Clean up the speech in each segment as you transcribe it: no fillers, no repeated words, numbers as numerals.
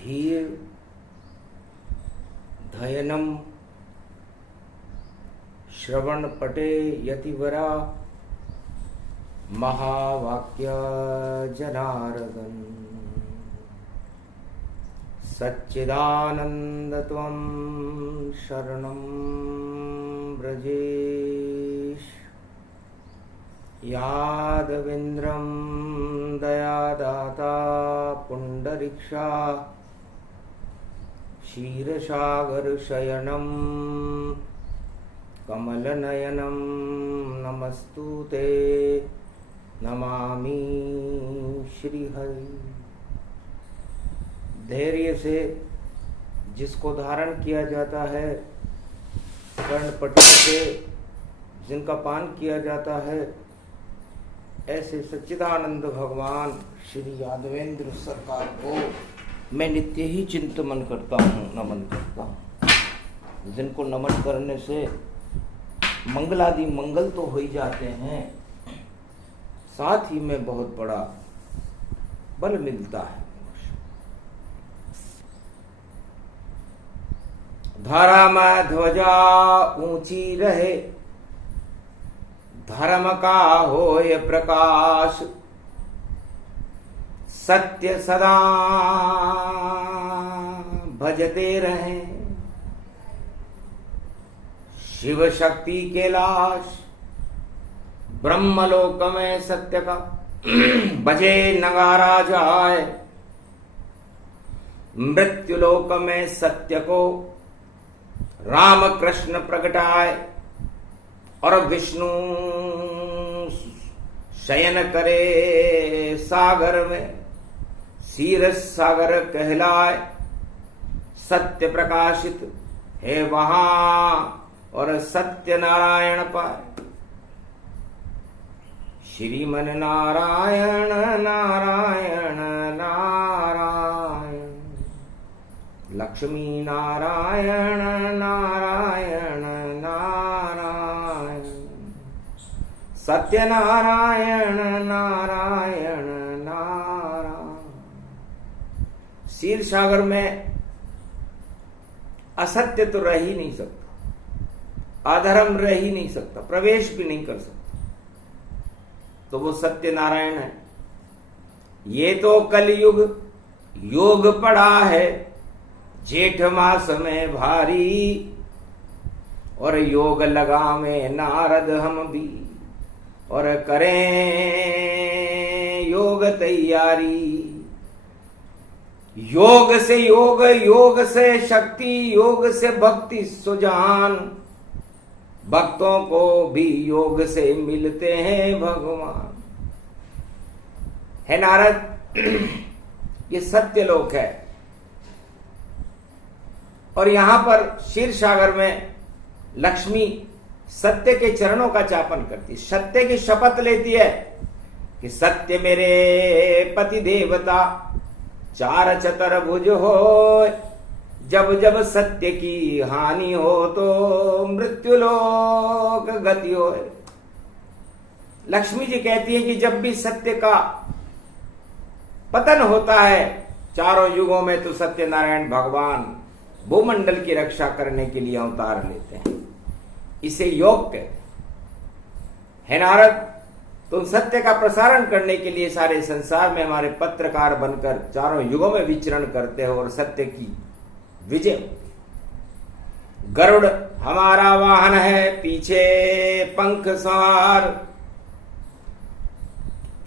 धीर धयनम श्रवण पटे यतिवरा महावाक्य जनार्दन सच्चिदानंद त्वं शरणं व्रजेश यादवेन्द्रं दयादाता पुंडरीक्षा क्षीरसागरशयनं कमलनयनं नमस्तुते नमामि श्रीहरि। धैर्य से जिसको धारण किया जाता है, कर्णपटुओं से जिनका पान किया जाता है, ऐसे सच्चिदानंद भगवान श्री यादवेंद्र सरकार को मैं नित्य ही चिंतन करता हूँ, नमन करता हूँ। जिनको नमन करने से मंगलादि मंगल तो हो ही जाते हैं, साथ ही में बहुत बड़ा बल मिलता है। धर्म ध्वजा ऊंची रहे, धर्म का होय प्रकाश, सत्य सदा भजते रहें। शिव शक्ति के लाश, ब्रह्मलोक में सत्य का बजे नगारा जाए। मृत्युलोक में सत्य को राम कृष्ण प्रगटाए, और विष्णु शयन करे सागर में, क्षीर सागर कहलाए। सत्य प्रकाशित है वहां और सत्य नारायण पाए। श्रीमन नारायण नारायण नारायण, लक्ष्मी नारायण नारायण नारायण, सत्य नारायण नारायण नारायण। क्षीर सागर में असत्य तो रह ही नहीं सकता, अधर्म रह ही नहीं सकता, प्रवेश भी नहीं कर सकता, तो वो सत्य नारायण है। ये तो कलयुग योग पड़ा है, जेठ मास में भारी, और योग लगा में नारद हम भी, और करें योग तैयारी। योग से योग, योग से शक्ति, योग से भक्ति सुजान, भक्तों को भी योग से मिलते हैं भगवान। है नारद, ये सत्य लोक है, और यहां पर क्षीर सागर में लक्ष्मी सत्य के चरणों का चापन करती, सत्य की शपथ लेती है कि सत्य मेरे पति देवता, चार चतुर्भुज हो। जब जब सत्य की हानि हो तो मृत्युलोक गति हो। लक्ष्मी जी कहती है कि जब भी सत्य का पतन होता है चारों युगों में, तो सत्यनारायण भगवान भूमंडल की रक्षा करने के लिए अवतार लेते हैं। इसे योग कहते हैं। है नारद, तुम सत्य का प्रसारण करने के लिए सारे संसार में हमारे पत्रकार बनकर चारों युगों में विचरण करते हो, और सत्य की विजय। गरुड़ हमारा वाहन है, पीछे पंख सवार,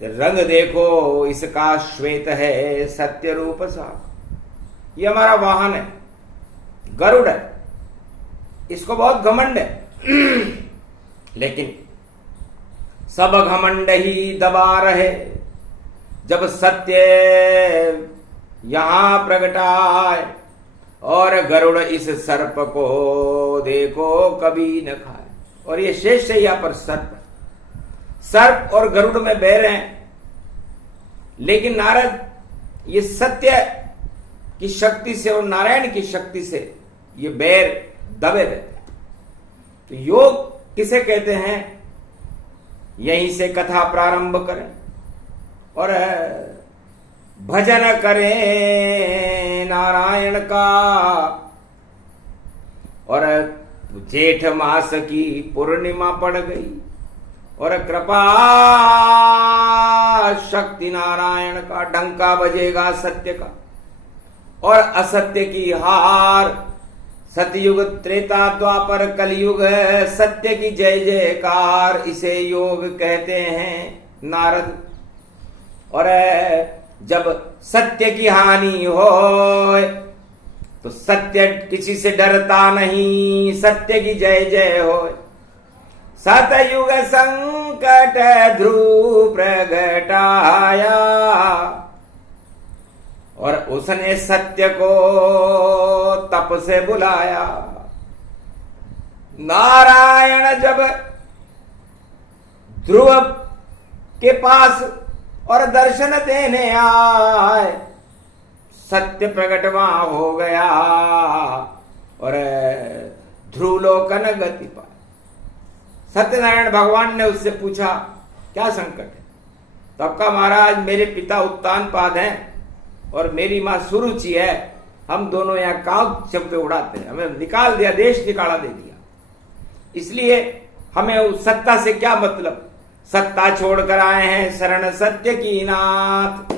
रंग देखो इसका श्वेत है, सत्य रूप सा। ये हमारा वाहन है, गरुड़ है, इसको बहुत घमंड है। लेकिन सब घमंड ही दबा रहे, जब सत्य यहां प्रगटाए। और गरुड़ इस सर्प को देखो कभी न खाए। और ये शेष शैया पर सर्प और गरुड़ में बैर हैं, लेकिन नारद ये सत्य की शक्ति से और नारायण की शक्ति से ये बैर दबे रहते हैं। तो योग किसे कहते हैं, यहीं से कथा प्रारंभ करें। और भजन करें नारायण का। और जेठ मास की पूर्णिमा पड़ गई और कृपा शक्ति नारायण का डंका बजेगा सत्य का और असत्य की हार। सतयुग त्रेता द्वापर कलयुग सत्य की जय जयकार। इसे योग कहते हैं नारद। और जब सत्य की हानि हो तो सत्य किसी से डरता नहीं, सत्य की जय जय हो। सतयुग संकट ध्रुव प्रगटाया और उसने सत्य को तप से बुलाया। नारायण जब ध्रुव के पास और दर्शन देने आए, सत्य प्रकट वहां हो गया और ध्रुवलोकन गति पाई। सत्यनारायण भगवान ने उससे पूछा क्या संकट है? तब का महाराज मेरे पिता उत्तानपाद हैं और मेरी माँ सुरुचि है, हम दोनों यहाँ काव शब्द उड़ाते हैं, हमें निकाल दिया, देश निकाला दे दिया, इसलिए हमें उस सत्ता से क्या मतलब। सत्ता छोड़कर आए हैं शरण सत्य की नाथ।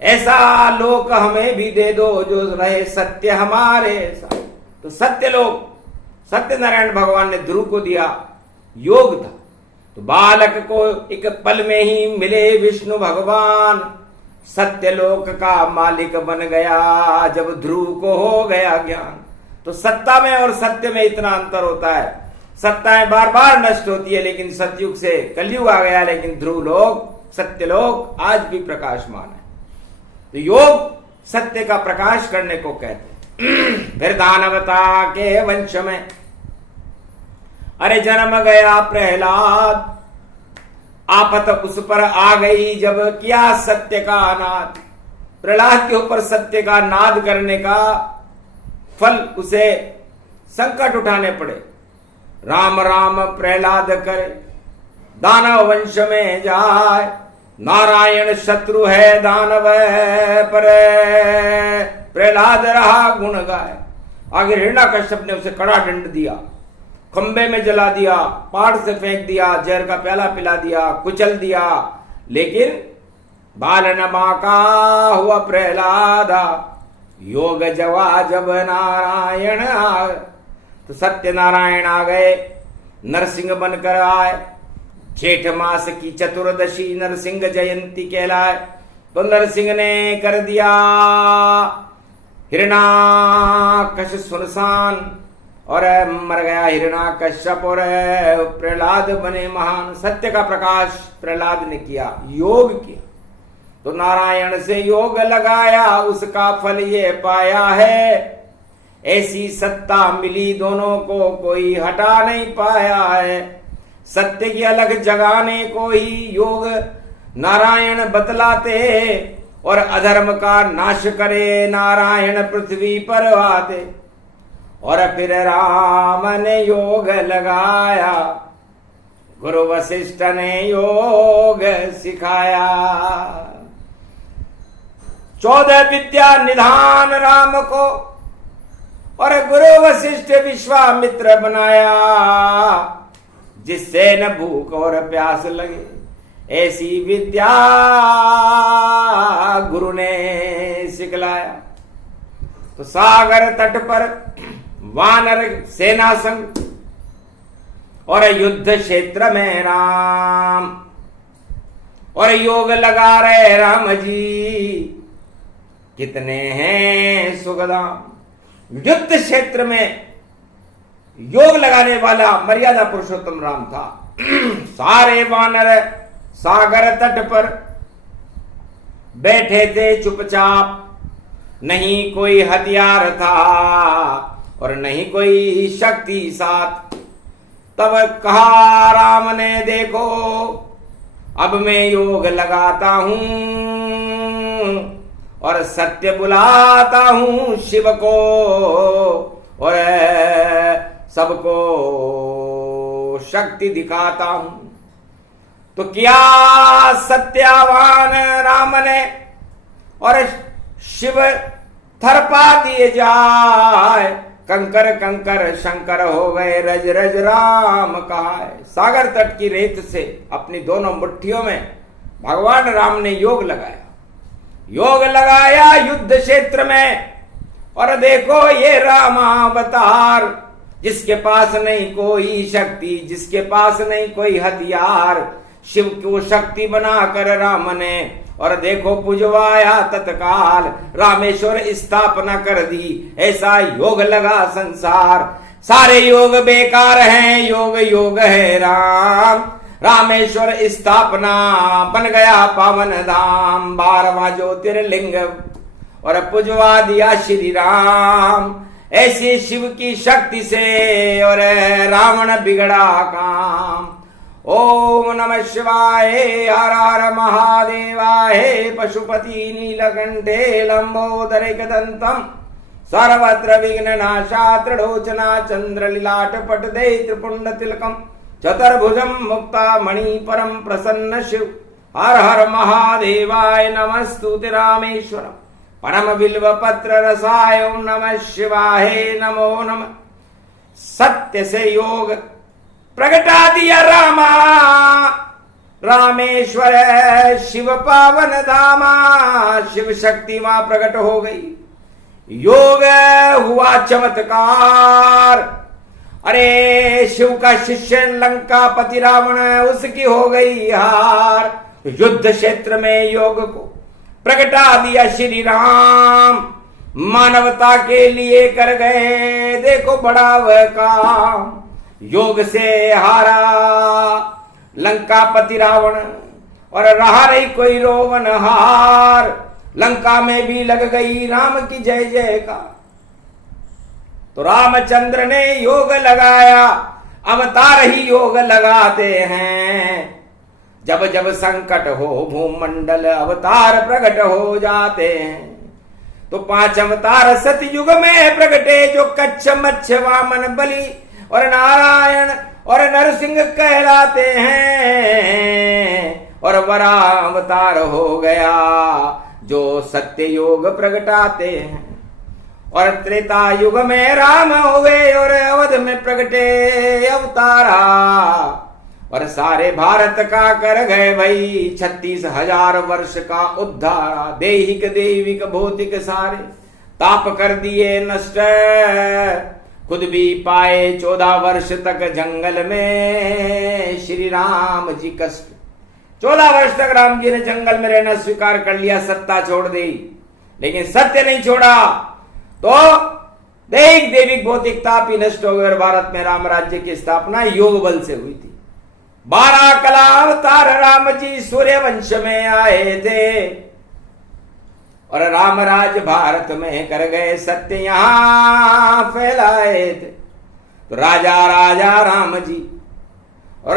ऐसा लोक हमें भी दे दो जो रहे सत्य हमारे साथ। तो सत्य लोक सत्यनारायण भगवान ने ध्रुव को दिया, योग था। तो बालक को एक पल में ही मिले विष्णु भगवान, सत्यलोक का मालिक बन गया जब ध्रुव को हो गया ज्ञान। तो सत्ता में और सत्य में इतना अंतर होता है। सत्ताएं बार बार नष्ट होती है, लेकिन सतयुग से कलयुग आ गया, लेकिन ध्रुव लोक सत्यलोक आज भी प्रकाशमान है। तो योग सत्य का प्रकाश करने को कहते हैं। फिर दानवता के वंश में अरे जन्म गया प्रहलाद। आफत उस पर आ गई जब किया सत्य का नाद। प्रहलाद के ऊपर सत्य का नाद करने का फल उसे संकट उठाने पड़े। राम राम प्रहलाद करे दानव वंश में जाए। नारायण शत्रु है दानव पर प्रहलाद रहा गुण गाय। आगे हिरण्यकश्यप ने उसे कड़ा दंड दिया, खंबे में जला दिया, पहाड़ से फेंक दिया, जहर का प्याला पिला दिया, कुचल दिया, लेकिन बालनमा का हुआ प्रहलादा। योग जवा जब नारायण आए तो सत्यनारायण आ गए, नरसिंह बनकर आए। जेठ मास की चतुर्दशी नरसिंह जयंती कहलाए। तो नरसिंह ने कर दिया हिरण्याकश सुनसान और मर गया हिरण्याकश्यप और प्रहलाद बने महान। सत्य का प्रकाश प्रहलाद ने किया, योग किया। तो नारायण से योग लगाया, उसका फल ये पाया है। ऐसी सत्ता मिली दोनों को, कोई हटा नहीं पाया है। सत्य की अलग जगाने को ही योग नारायण बतलाते और अधर्म का नाश करे नारायण पृथ्वी पर आते। और फिर राम ने योग लगाया, गुरु वशिष्ठ ने योग सिखाया। 14 विद्या निधान राम को और गुरु वशिष्ठ विश्वामित्र बनाया। जिससे न भूख और प्यास लगे, ऐसी विद्या गुरु ने सिखलाया। तो सागर तट पर वानर सेना संग और युद्ध क्षेत्र में राम और योग लगा रहे राम जी। कितने हैं सुखधाम। युद्ध क्षेत्र में योग लगाने वाला मर्यादा पुरुषोत्तम राम था। सारे वानर सागर तट पर बैठे थे चुपचाप, नहीं कोई हथियार था और नहीं कोई शक्ति साथ। तब कहा राम ने, देखो अब मैं योग लगाता हूं और सत्य बुलाता हूं शिव को और सबको शक्ति दिखाता हूं। तो किया सत्यावान राम ने और शिव थरपा दिए जाए, कंकर कंकर शंकर हो गए, रज रज राम कहाए। सागर तट की रेत से अपनी दोनों मुट्ठियों में भगवान राम ने योग लगाया युद्ध क्षेत्र में। और देखो ये रामावतार, जिसके पास नहीं कोई शक्ति, जिसके पास नहीं कोई हथियार, शिव को शक्ति बनाकर राम ने और देखो पुजवाया तत्काल, रामेश्वर स्थापना कर दी। ऐसा योग लगा संसार, सारे योग बेकार हैं, योग योग है राम। रामेश्वर स्थापना बन गया पावन धाम, 12वां ज्योतिर्लिंग और पुजवा दिया श्री राम। ऐसी शिव की शक्ति से और रावण बिगड़ा काम। ओम नमः शिवाय, हर हर महादेवाय, पशुपति नीलकंठे लंबोदरेकदंतम, सर्वत्र विघ्ननाशा त्रिलोचना चंद्रलीलाट पटदे त्रिपुंड तिलकम, चतुर्भुजम मुक्ता मणि परम प्रसन्न शिव। हर हर महादेवाय, नमस्तुते रामेश्वरम, परम बिल्व पत्र रसाय। ओम नमः शिवाय, नमो नमः। सत्य से योग प्रगटा दिया रामा, रामेश्वर शिव पावन धामा। शिव शक्ति वहां प्रकट हो गई, योग हुआ चमत्कार। अरे शिव का शिष्य लंका पति रावण, उसकी हो गई हार। युद्ध क्षेत्र में योग को प्रगटा दिया श्री राम, मानवता के लिए कर गए देखो बड़ा वह काम। योग से हारा लंकापति रावण और रहा नहीं कोई रोवन हार। लंका में भी लग गई राम की जय जयकार। तो रामचंद्र ने योग लगाया, अवतार ही योग लगाते हैं। जब जब संकट हो भूमंडल, अवतार प्रकट हो जाते हैं। तो 5 अवतार सतयुग में प्रकटे, जो कच्छ मच्छ वामन बलि और नारायण और नरसिंह कहलाते हैं। और वरा अवतार हो गया जो सत्य योग प्रगटाते हैं। और त्रेता युग में राम हुए और अवध में प्रगटे अवतारा। और सारे भारत का कर गए भाई 36,000 वर्ष का उद्धारा। देहिक देविक भौतिक सारे ताप कर दिए नष्ट, खुद भी पाए 14 वर्ष तक जंगल में श्री राम जी कष्ट। 14 वर्ष तक राम जी ने जंगल में रहना स्वीकार कर लिया, सत्ता छोड़ दी, लेकिन सत्य नहीं छोड़ा। तो दैहिक देविक भौतिक ताप ही नष्ट हो गए और भारत में राम राज्य की स्थापना योग बल से हुई थी। 12 कला अवतार राम जी सूर्य वंश में आए थे और राम राज भारत में कर गए, सत्य यहां फैलाए थे। तो राजा राजा राम जी और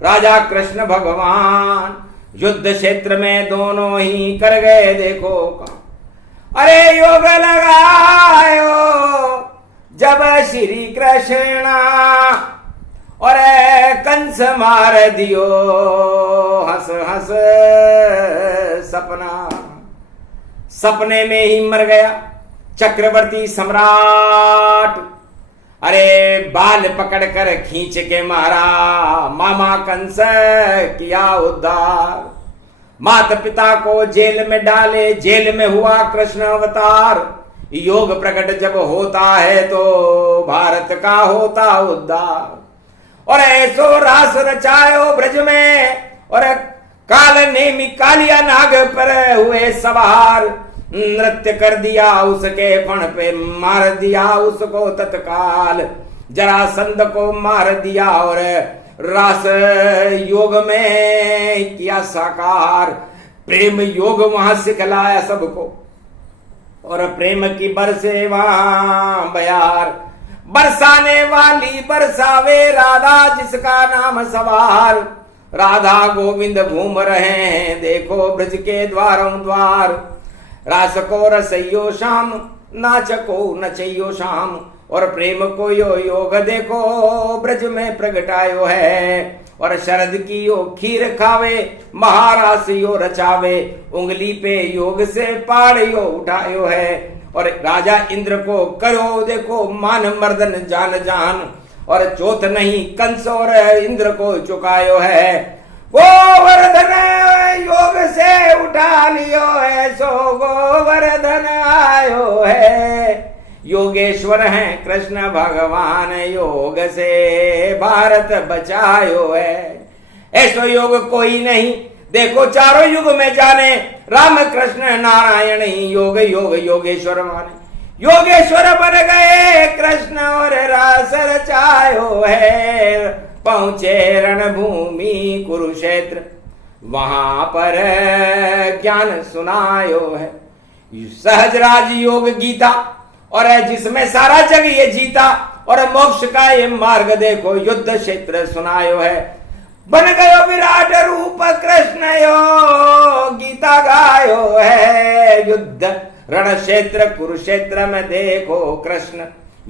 राजा कृष्ण भगवान युद्ध क्षेत्र में दोनों ही कर गए देखो काम। अरे योग लगायो जब श्री कृष्ण और कंस मार दियो हंस हंस सपना। सपने में ही मर गया चक्रवर्ती सम्राट। अरे बाल पकड़कर खींच के मारा मामा कंस किया उद्धार। माता पिता को जेल में डाले, जेल में हुआ कृष्ण अवतार। योग प्रकट जब होता है तो भारत का होता उद्धार। और ऐसो रास रचायो ब्रज में और काल नेमी कालिया नाग पर हुए सवार। नृत्य कर दिया उसके फण पे, मार दिया उसको तत्काल। जरासंध को मार दिया और रास योग में किया साकार। प्रेम योग वहां सिखलाया सबको और प्रेम की बरसे वहां बयार। बरसाने वाली बरसावे राधा जिसका नाम सवार। राधा गोविंद घूम रहे हैं देखो ब्रज के द्वारों द्वार। रास को रसइयो शाम, नाच को नचइयो शाम और प्रेम को यो योग देखो ब्रज में प्रगटायो है। और शरद की यो खीर खावे महारास यो रचावे, उंगली पे योग से पाड़ यो उठायो है। और राजा इंद्र को करो देखो मान मर्दन जान जान, और चोट नहीं कंस और इंद्र को चुकायो है। गोवर्धन योग से उठा लियो है, सो गोवर्धन आयो है। योगेश्वर हैं कृष्ण भगवान, योग से भारत बचायो है। ऐसो योग कोई नहीं देखो चारों युग में जाने, राम कृष्ण नारायण ही योग योग योगेश्वर माने। योगेश्वर बन गए कृष्ण और रास रचायो है। पहुंचे रणभूमि कुरुक्षेत्र, वहां पर ज्ञान सुनायो है। सहज राज योग गीता, और जिसमें सारा जग ये जीता, और मोक्ष का ये मार्ग देखो युद्ध क्षेत्र सुनायो है। बन गयो विराट रूप कृष्ण यो गीता गायो है। युद्ध रण क्षेत्र कुरुक्षेत्र में देखो कृष्ण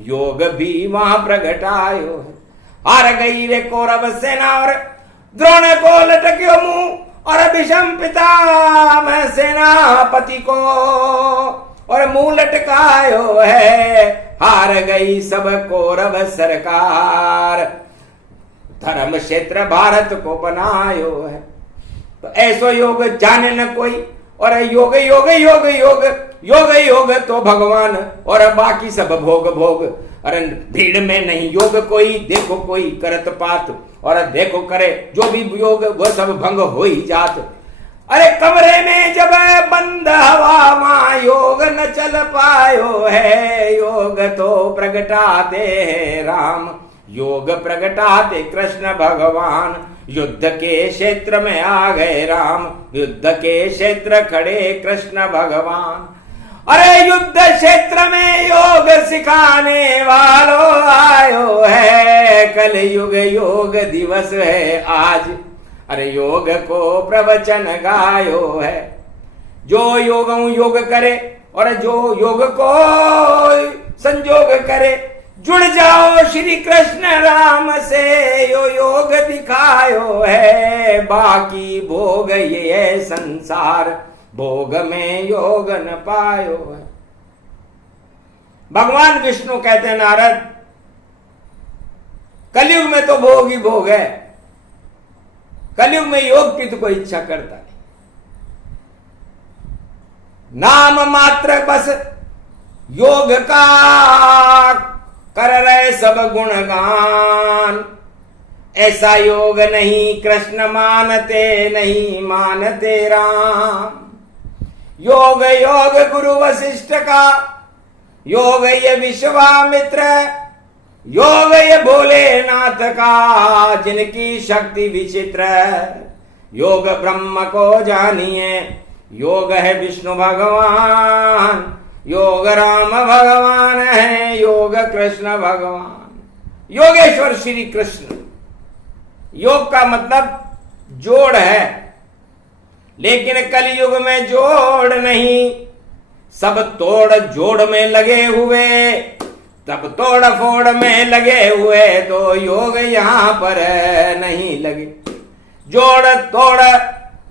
योग भी वहां प्रगटायो है। हार गई रे कौरव सेना और द्रोण को लटक्यो मुंह, और भीष्म पितामह सेनापति को और मुंह लटकायो है। हार गई सब कौरव सरकार, धर्म क्षेत्र भारत को बनायो है। तो ऐसो योग जाने न कोई, और योग योग योग योग योग योग तो भगवान, और बाकी सब भोग भोग। अरे भीड़ में नहीं योग कोई, देखो कोई करत पात, और देखो करे जो भी योग वो सब भंग हो ही जात। अरे कमरे में जब बंद हवा वहां योग न चल पायो है। योग तो प्रगटाते हैं राम, योग प्रगटाते कृष्ण भगवान। युद्ध के क्षेत्र में आ गए राम, युद्ध के क्षेत्र खड़े कृष्ण भगवान। अरे युद्ध क्षेत्र में योग सिखाने वालों आयो है। कल युग योग दिवस है आज, अरे योग को प्रवचन गायो है। जो योग करे और जो योग को संजोग करे, जुड़ जाओ श्री कृष्ण राम से, यो योग दिखायो है। बाकी भोग ये है संसार, भोग में योग न पायो है। भगवान विष्णु कहते हैं नारद, कलयुग में तो भोग ही भोग है, कलयुग में योग की तो कोई इच्छा करता नहीं। नाम मात्र बस योग का कर रहे सब गुणगान। ऐसा योग नहीं कृष्ण मानते, नहीं मानते राम। योग योग गुरु वशिष्ठ का, योग ये विश्वामित्र, योग ये भोलेनाथ का, जिनकी शक्ति विचित्र। योग ब्रह्म को जानिए, योग है विष्णु भगवान, योग राम भगवान है, योग कृष्ण भगवान। योगेश्वर श्री कृष्ण। योग का मतलब जोड़ है, लेकिन कलयुग में जोड़ नहीं, सब तोड़ जोड़ में लगे हुए, तब तोड़ फोड़ में लगे हुए, तो योग यहां पर नहीं लगे। जोड़ तोड़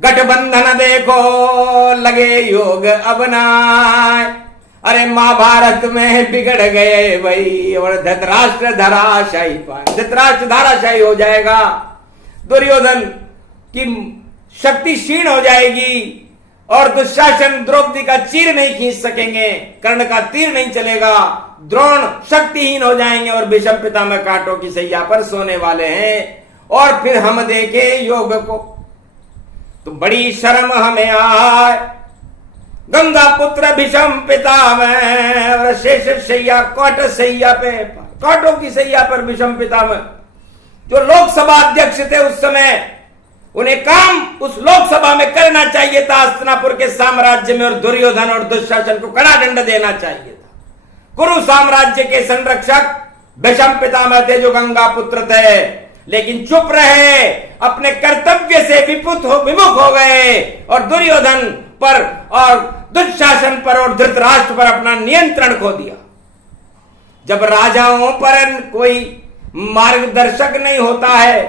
गठबंधन देखो लगे योग अब नाय। अरे महाभारत में बिगड़ गए भाई, और धृतराष्ट्र धराशायी पाए, धृतराष्ट्र धराशायी हो जाएगा, दुर्योधन की शक्ति क्षीण हो जाएगी, और दुशासन द्रौपदी का चीर नहीं खींच सकेंगे, कर्ण का तीर नहीं चलेगा, द्रोण शक्तिहीन हो जाएंगे, और भीष्म पितामह कांटों की सैया पर सोने वाले हैं। और फिर हम देखे योग को तो बड़ी शर्म हमें आए। गंगा पुत्र भीष्म पितामह, और शेष सैया कांट सैया पे, कांटों की सैया पर भीष्म पितामह, जो लोकसभा अध्यक्ष थे उस समय, उन्हें काम उस लोकसभा में करना चाहिए था, हस्तिनापुर के साम्राज्य में, और दुर्योधन और दुशासन को कड़ा दंड देना चाहिए था। कुरु साम्राज्य के संरक्षक भीष्म पितामह थे, जो गंगा पुत्र थे, लेकिन चुप रहे, अपने कर्तव्य से विमुख हो गए, और दुर्योधन पर और दुशासन पर और धृतराष्ट्र पर अपना नियंत्रण खो दिया। जब राजाओं पर कोई मार्गदर्शक नहीं होता है,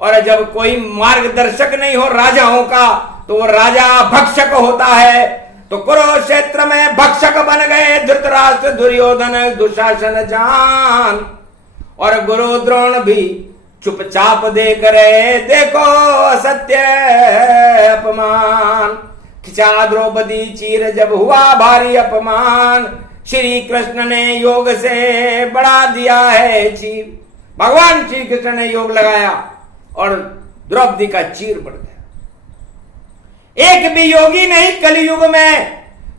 और जब कोई मार्गदर्शक नहीं हो राजाओं का, तो वो राजा भक्षक होता है। तो कुरुक्षेत्र में भक्षक बन गए धृतराष्ट्र, दुर्योधन, दुशासन, जान, और गुरु द्रोण भी चुपचाप देख रहे। देखो असत्य अपमान, खिंचा द्रौपदी चीर जब हुआ भारी अपमान। श्री कृष्ण ने योग से बढ़ा दिया है चीर। भगवान श्री कृष्ण ने योग लगाया और द्रौपदी का चीर बढ़ गया। एक भी योगी नहीं कलयुग में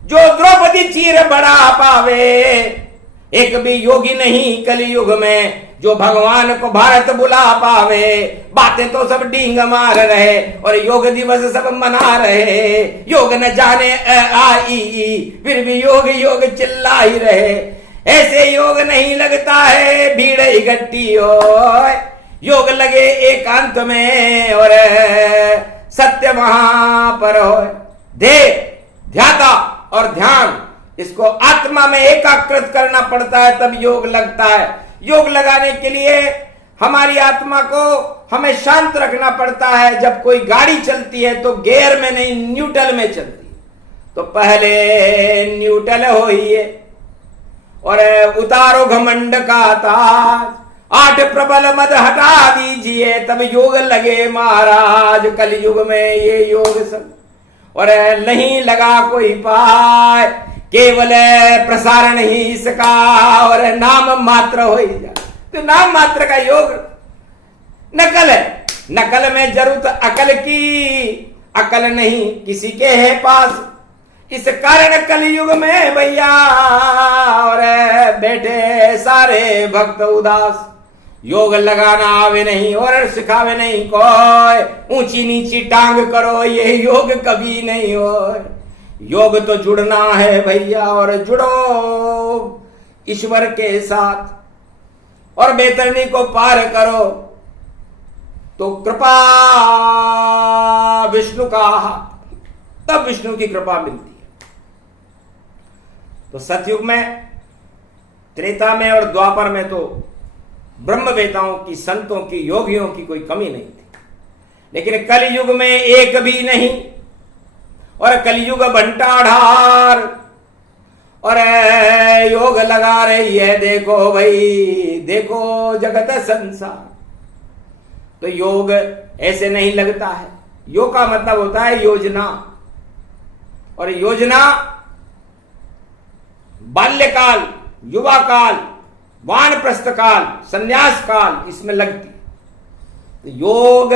जो द्रौपदी चीर बढ़ा पावे। एक भी योगी नहीं कलयुग में जो भगवान को भारत बुला पावे। बातें तो सब डींग मार रहे और योग दिवस सब मना रहे। योग न जाने आई, फिर भी योग योग चिल्ला ही रहे। ऐसे योग नहीं लगता है भीड़ इकट्ठी हो। योग लगे एकांत में और सत्य वहां पर हो। ध्याता और ध्यान, इसको आत्मा में एकाग्रत करना पड़ता है, तब योग लगता है। योग लगाने के लिए हमारी आत्मा को हमें शांत रखना पड़ता है। जब कोई गाड़ी चलती है तो गियर में नहीं, न्यूट्रल में चलती है। तो पहले न्यूट्रल होइए और उतारो घमंड का ताज। 8 प्रबल मद हटा दीजिए, तब योग लगे महाराज। कलयुग में ये योग सब और नहीं लगा कोई पाए। केवल प्रसारण ही इसका और नाम मात्र हो ही जा। तो नाम मात्र का योग नकल है। नकल में जरूरत अकल की, अकल नहीं किसी के है पास। इस कारण कलयुग में भैया और बैठे सारे भक्त उदास। योग लगाना आवे नहीं और सिखावे नहीं कोई। ऊंची नीची टांग करो, ये योग कभी नहीं हो। योग तो जुड़ना है भैया, और जुड़ो ईश्वर के साथ और बैतरणी को पार करो तो कृपा विष्णु का हाथ, तब विष्णु की कृपा मिलती है। तो सतयुग में, त्रेता में और द्वापर में तो ब्रह्मवेताओं की, संतों की, योगियों की कोई कमी नहीं थी। लेकिन कलयुग में एक भी नहीं। और कलयुग भंटाढ़ार और योग लगा रही है। देखो भाई, देखो जगत संसार। तो योग ऐसे नहीं लगता है। योग का मतलब होता है योजना, और योजना बाल्यकाल, युवा काल, वानप्रस्थ काल, संन्यास काल, इसमें लगती। तो योग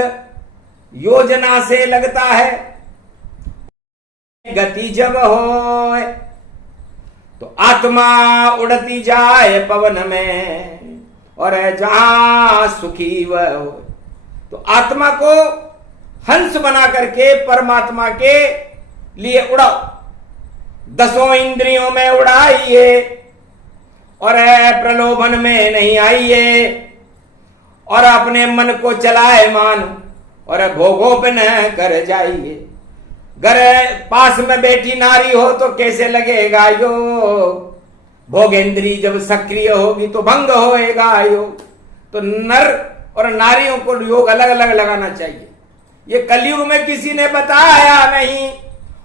योजना से लगता है। गति जब हो तो आत्मा उड़ती जाए पवन में, और जहां सुखी वह हो। तो आत्मा को हंस बना करके परमात्मा के लिए उड़ाओ। 10 इंद्रियों में उड़ाइए और प्रलोभन में नहीं आइए, और अपने मन को चलाए मान और भोगों पे न कर जाइए। घर पास में बैठी नारी हो तो कैसे लगेगा योग। भोगेंद्री जब सक्रिय होगी तो भंग होएगा योग। तो नर और नारियों को योग अलग अलग लगाना चाहिए। ये कलयुग में किसी ने बताया नहीं,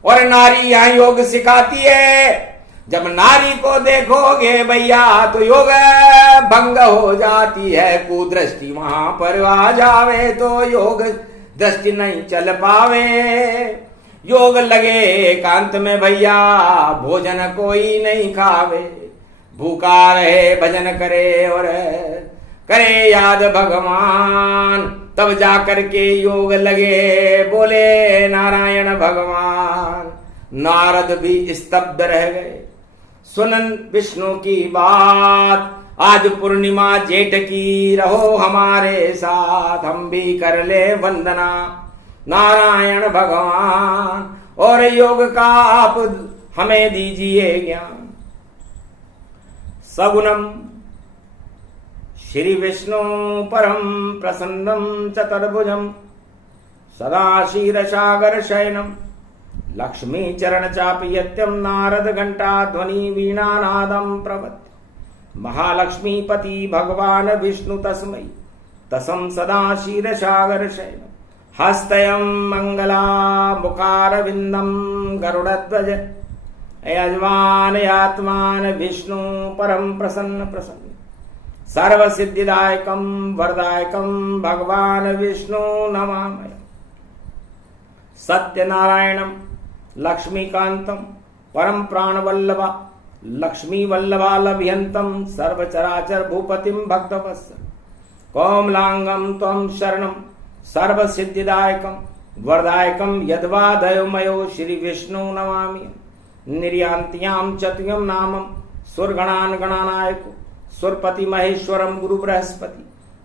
और नारी यहाँ योग सिखाती है। जब नारी को देखोगे भैया तो योग भंग हो जाती है। कुदृष्टि वहां पर आ जावे तो योग दृष्टि नहीं चल पावे। योग लगे एकांत में भैया, भोजन कोई नहीं खावे। भूखा रहे भजन करे और करे याद भगवान, तब जाकर के योग लगे। बोले नारायण भगवान। नारद भी स्तब्ध रह गए सुनन विष्णु की बात। आज पूर्णिमा जेठ की, रहो हमारे साथ, हम भी कर ले वंदना नारायण भगवान। और योग का आप हमें दीजिए ज्ञान। सगुणम श्री विष्णु परम प्रसन्नम चतुर्भुजम, सदा क्षीरसागर शयनम, लक्ष्मी चरण चापि यत्यम, नारद घंटा ध्वनि वीणानादम प्रवत्। महालक्ष्मीपति भगवान विष्णु तस्मै तसं सदा क्षीरसागर शयनं हस्तयं मंगला मुखारविंदम गरुड़ध्वज यजमानयात्मान विष्णु परम प्रसन्न प्रसन्न सर्व सिद्धिदायकं वरदायकं भगवान विष्णु नमामि। सत्यनारायणं लक्ष्मीकांतं परम प्राणवल्लभा लक्ष्मी वल्लभालभ्यंतं सर्वचराचर भूपतिं भक्तवत्सल कोमलांगं त्वं शरणं सर्व सिद्धिदायकं वरदायकं यद्वादयोमयो श्री विष्णु नमामि। निर्यान्त्यां चतुर्यं नामं सुरगणान गणानायको सुरपति महेश्वरम गुरु बृहस्पति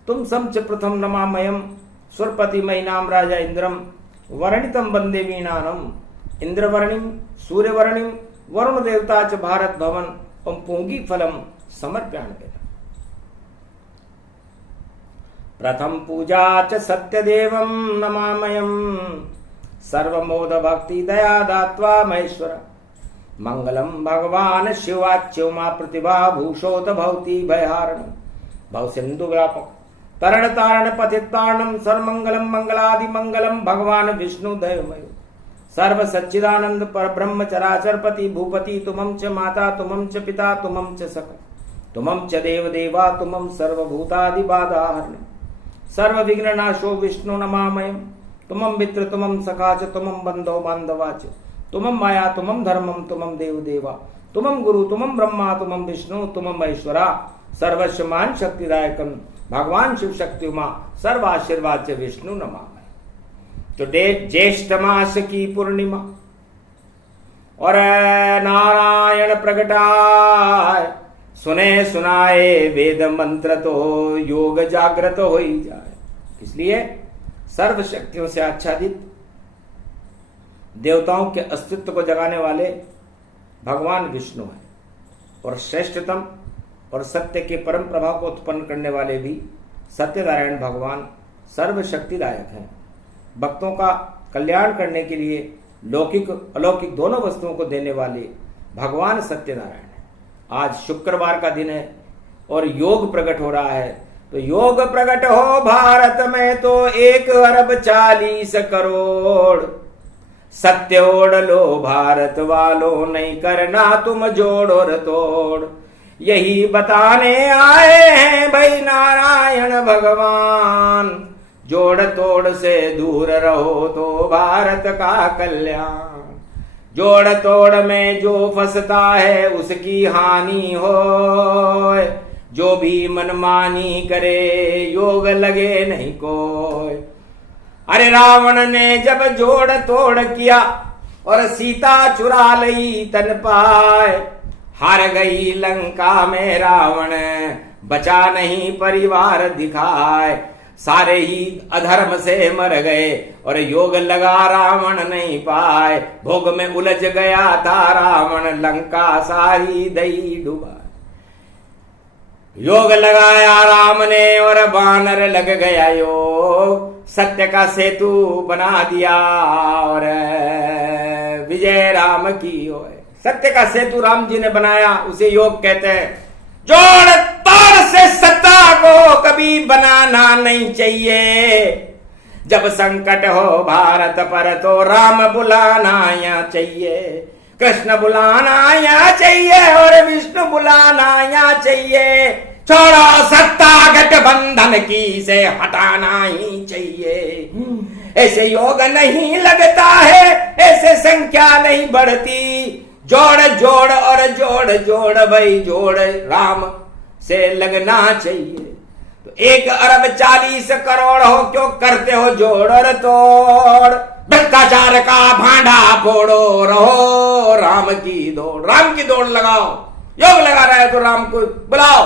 तुम समच प्रथम नमामयम सुरपति महीनाम राजा इंद्रम वर्णितम वंदे वीणानम इंद्रवर्णिम सूर्यवर्णिम वरुण देवता च भारत भवन ओम पूंगी फलम समर्प्यामि। प्रथम पूजा च सत्यदेवं नमामयम सर्वमोद भक्ति दया दात्वा महेश्वर मंगलम भगवान शिवाच्युमा प्रतिभा भूषोत भवती भयहारणम भव सिंधु व्यापक तरण तारण पथित तारणम सर्वमंगलम मंगलादि मंगलम भगवान विष्णु दयमयो सर्व सच्चिदानंद पर ब्रह्म चराचर पति भूपति तुमं च माता तुमं च पिता तुमं च सख तुमं च देव देवा तुमं सर्वभूतादि बाधाहरण सर्व विघ्न नाशो विष्णु नमामयम तुमं मित्र तुमं सखा च तुमं बंधो बांधवा च तुमं माया तुमं धर्मम तुमं देव देवा तुमं गुरु तुमं ब्रह्मा तुमं विष्णु तुमं महेश्वरा सर्वस्वमान शक्तिदायकम भगवान शिव शक्ति उमा सर्व आशीर्वाद से विष्णु नमामि। तो ज्येष्ठ मास की पूर्णिमा और नारायण प्रगटाय सुने सुनाए वेद मंत्र तो योग जागृत हो ही जाए। इसलिए सर्व शक्तियों से आच्छादित देवताओं के अस्तित्व को जगाने वाले भगवान विष्णु हैं और श्रेष्ठतम और सत्य के परम प्रभाव को उत्पन्न करने वाले भी सत्यनारायण भगवान सर्वशक्तिदायक हैं। भक्तों का कल्याण करने के लिए लौकिक अलौकिक दोनों वस्तुओं को देने वाले भगवान सत्यनारायण हैं। आज शुक्रवार का दिन है और योग प्रकट हो रहा है। तो योग प्रकट हो भारत में तो 1 अरब 40 करोड़ सत्य ओढ़ लो भारत वालों नहीं करना तुम जोड़ और तोड़। यही बताने आए हैं भाई नारायण भगवान जोड़ तोड़ से दूर रहो तो भारत का कल्याण। जोड़ तोड़ में जो फंसता है उसकी हानि हो जो भी मनमानी करे योग लगे नहीं कोई। अरे रावण ने जब जोड़ तोड़ किया और सीता चुरा लई तन पाए हार गई लंका में रावण बचा नहीं परिवार दिखाए। सारे ही अधर्म से मर गए और योग लगा रावण नहीं पाए। भोग में उलझ गया था रावण लंका सारी दई डुबा। योग लगाया राम ने और बानर लग गया योग सत्य का सेतु बना दिया और विजय राम की हो। सत्य का सेतु राम जी ने बनाया उसे योग कहते हैं। जोड़ तोड़ से सत्ता को कभी बनाना नहीं चाहिए। जब संकट हो भारत पर तो राम बुलाना या चाहिए कृष्ण बुलाना या चाहिए और विष्णु बुलाना या चाहिए। छोड़ो सत्ता गठबंधन की से हटाना ही चाहिए। ऐसे योग नहीं लगता है ऐसे संख्या नहीं बढ़ती। जोड़ जोड़ और जोड़ जोड़ भाई जोड़ राम से लगना चाहिए। तो 1 अरब 40 करोड़ हो क्यों करते हो जोड़ और तोड़। भ्रष्टाचार का भांडा फोड़ो रहो राम की दौड़। राम की दौड़ लगाओ। योग लगा रहा है तो राम को बुलाओ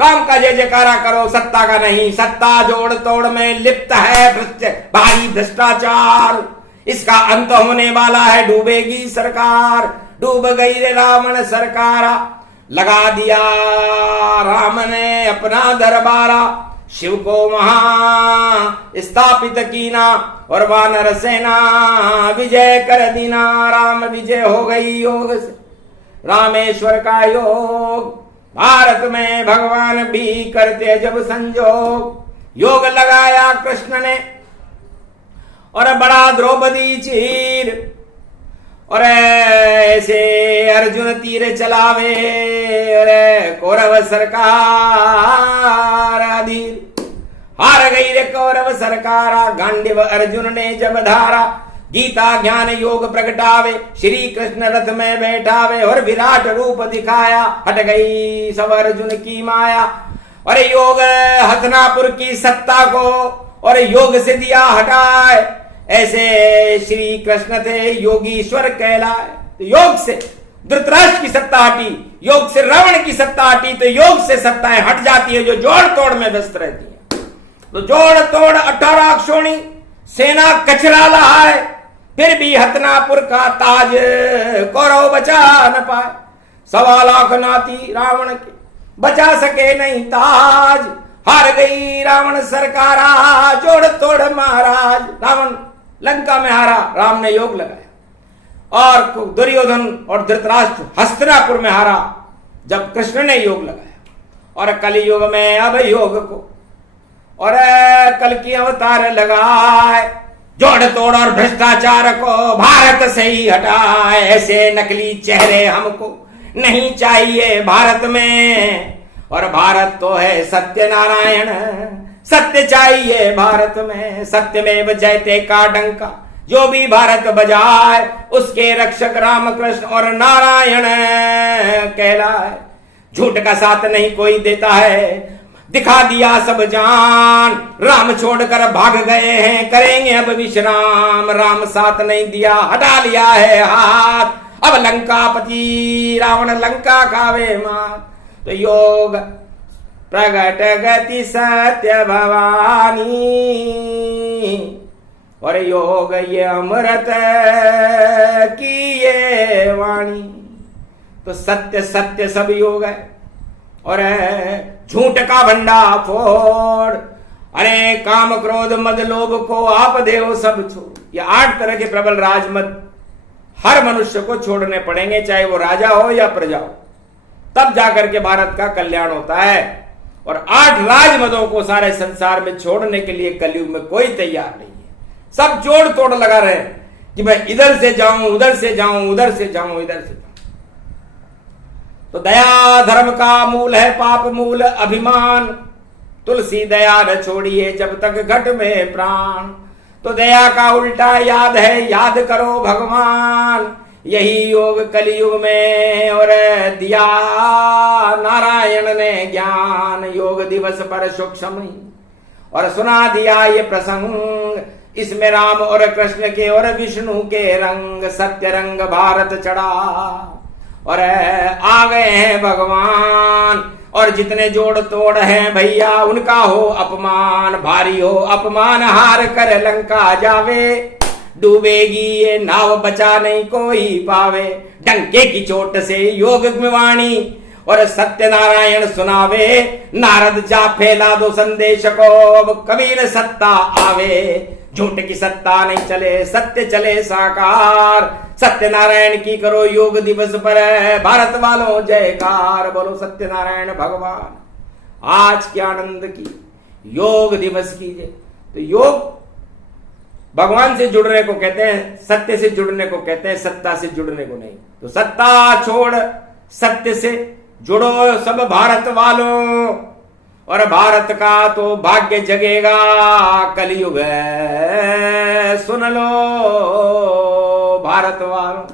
राम का जय जयकारा करो। सत्ता का नहीं सत्ता जोड़ तोड़ में लिप्त है भारी भ्रष्टाचार। इसका अंत होने वाला है डूबेगी सरकार। डूब गई रे रावण सरकार लगा दिया राम ने अपना दरबारा। शिव को वहां स्थापित कीना और वानर सेना विजय कर दीना। राम विजय हो गई योग से रामेश्वर का योग। भारत में भगवान भी करते जब संजोग, योग लगाया कृष्ण ने और बड़ा द्रौपदी चीर, और ऐसे अर्जुन तीर चलावे, अरे कौरव सरकार अधीर, हार गई रे कौरव सरकारा, गांडीव अर्जुन ने जब धारा, गीता ज्ञान योग प्रगटावे, श्री कृष्ण रथ में बैठावे, और विराट रूप दिखाया, हट गई सब अर्जुन की माया, और योग हसनापुर की सत्ता को और योग से दिया हटाए, ऐसे श्री कृष्ण थे योगीश्वर कहलाए। तो योग से धृतराष्ट्र की सत्ता हटी, योग से रावण की सत्ता हटी, तो योग से सत्ताएं हट जाती है जो जोड़ तोड़ में व्यस्त रहती है। तो जोड़ तोड़ 18 अक्षोणी सेना कचरा रहा है, फिर भी हतनापुर का ताज कौरव बचा न पाए, 1.25 लाख नाती रावण के बचा सके नहीं ताज, हार गई रावण सरकारा, जोड़ तोड़ महाराज। रावण लंका में हारा, राम ने योग लगाया, और दुर्योधन और धृतराष्ट्र हस्तिनापुर में हारा जब कृष्ण ने योग लगाया। और कलयुग में अब योग को और कल की अवतार लगाए, जोड़ तोड़ और भ्रष्टाचार को भारत से ही हटाए, ऐसे नकली चेहरे हमको नहीं चाहिए भारत में, और भारत तो है सत्य नारायण, सत्य चाहिए भारत में, सत्यमेव जयते का डंका, जो भी भारत बजाए उसके रक्षक राम कृष्ण और नारायण कहलाए। झूठ का साथ नहीं कोई देता है, दिखा दिया सब जान, राम छोड़कर भाग गए हैं, करेंगे अब विश्राम, राम साथ नहीं दिया, हटा लिया है हाथ, अब लंकापति रावण लंका खावे मात। तो योग प्रगट गति सत्य भवानी, और योग ये अमृत की ये वाणी। तो सत्य सत्य सब योग है, और झूठ का भंडा फोड़, अरे काम क्रोध मद लोभ को आप देव सब छोड़। ये 8 तरह के प्रबल राजमद हर मनुष्य को छोड़ने पड़ेंगे, चाहे वो राजा हो या प्रजा हो, तब जाकर के भारत का कल्याण होता है। और 8 राजमदों को सारे संसार में छोड़ने के लिए कलयुग में कोई तैयार नहीं है, सब जोड़ तोड़ लगा रहे हैं कि मैं इधर से जाऊं, उधर से जाऊं, उधर से जाऊं, इधर से जाऊं। तो दया धर्म का मूल है, पाप मूल अभिमान, तुलसी दया न छोड़िए जब तक घट में प्राण। तो दया का उल्टा याद है, याद करो भगवान, यही योग कलयुग में और दिया नारायण ने ज्ञान। योग दिवस पर सूक्ष्म और सुना दिया ये प्रसंग, इसमें राम और कृष्ण के और विष्णु के रंग, सत्य रंग भारत चढ़ा और आ गए हैं भगवान। और जितने जोड़ तोड़ हैं भैया उनका हो अपमान, भारी हो अपमान, हार कर लंका जावे, डूबेगी ये नाव बचा नहीं कोई पावे। डंके की चोट से योग वाणी और सत्य नारायण सुनावे, नारद जा फैला दो संदेश को, अब कबीर सत्ता आवे। झूठ की सत्ता नहीं चले, सत्य चले साकार, सत्य नारायण की करो योग दिवस पर भारत वालों जयकार, बोलो सत्य नारायण भगवान। आज के आनंद की योग दिवस कीजिए। तो योग भगवान से जुड़ने को कहते हैं, सत्य से जुड़ने को कहते हैं, सत्ता से जुड़ने को नहीं। तो सत्ता छोड़ सत्य से जुड़ो सब भारत वालों, और भारत का तो भाग्य जगेगा। कलयुग है सुन लो भारत वालों,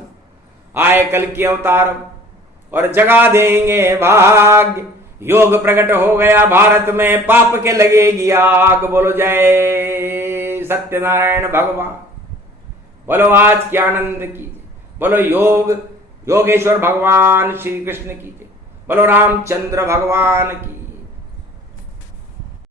आए कल की अवतार और जगा देंगे भाग्य। योग प्रकट हो गया भारत में, पाप के लगेगी आग, बोलो जय सत्यनारायण भगवान। बोलो आज की आनंद कीजिए, बोलो योग योगेश्वर भगवान श्री कृष्ण कीजिए, बोलो रामचंद्र भगवान की।